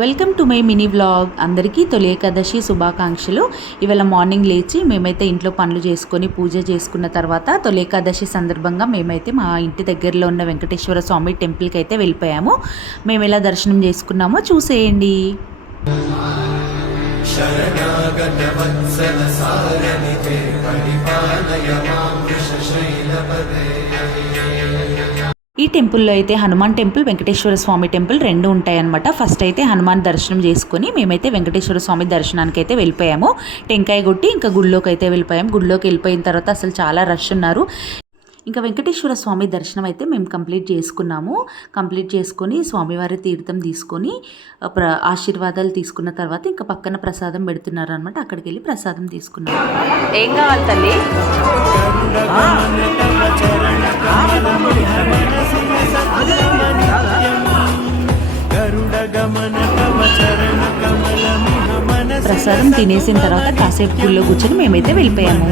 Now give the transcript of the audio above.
Welcome to my mini vlog. అందరికీ తొలి ఏకాదశి శుభాకాంక్షలు. ఇవాళ మార్నింగ్ లేచి మేమైతే ఇంట్లో పనులు చేసుకొని పూజ చేసుకున్న తర్వాత తొలి ఏకాదశి సందర్భంగా మేమైతే మా ఇంటి దగ్గరలో ఉన్న వెంకటేశ్వర స్వామి టెంపుల్కి అయితే వెళ్ళిపోయాము. మేము ఎలా దర్శనం చేసుకున్నామో చూసేయండి. ఈ టెంపుల్లో అయితే హనుమాన్ టెంపుల్, వెంకటేశ్వర స్వామి టెంపుల్ రెండు ఉంటాయన్నమాట. ఫస్ట్ అయితే హనుమాన్ దర్శనం చేసుకుని మేమైతే వెంకటేశ్వర స్వామి దర్శనానికి అయితే వెళ్ళిపోయాము. టెంకాయ కొట్టి ఇంకా గుడిలోకి అయితే వెళ్ళిపోయాము. గుడిలోకి వెళ్ళిపోయిన తర్వాత అసలు చాలా రష్ ఉన్నారు. ఇంకా వెంకటేశ్వర స్వామి దర్శనం అయితే మేము కంప్లీట్ చేసుకున్నాము. కంప్లీట్ చేసుకొని స్వామివారి తీర్థం తీసుకొని ఆశీర్వాదాలు తీసుకున్న తర్వాత ఇంకా పక్కన ప్రసాదం పెడుతున్నారు అనమాట. అక్కడికి వెళ్ళి ప్రసాదం తీసుకున్నాము. ఏం కావాలి తల్లి? ప్రసాదం తినేసిన తర్వాత కాసేపు గుళ్ళో కూర్చొని మేమైతే వెళ్ళిపోయాము.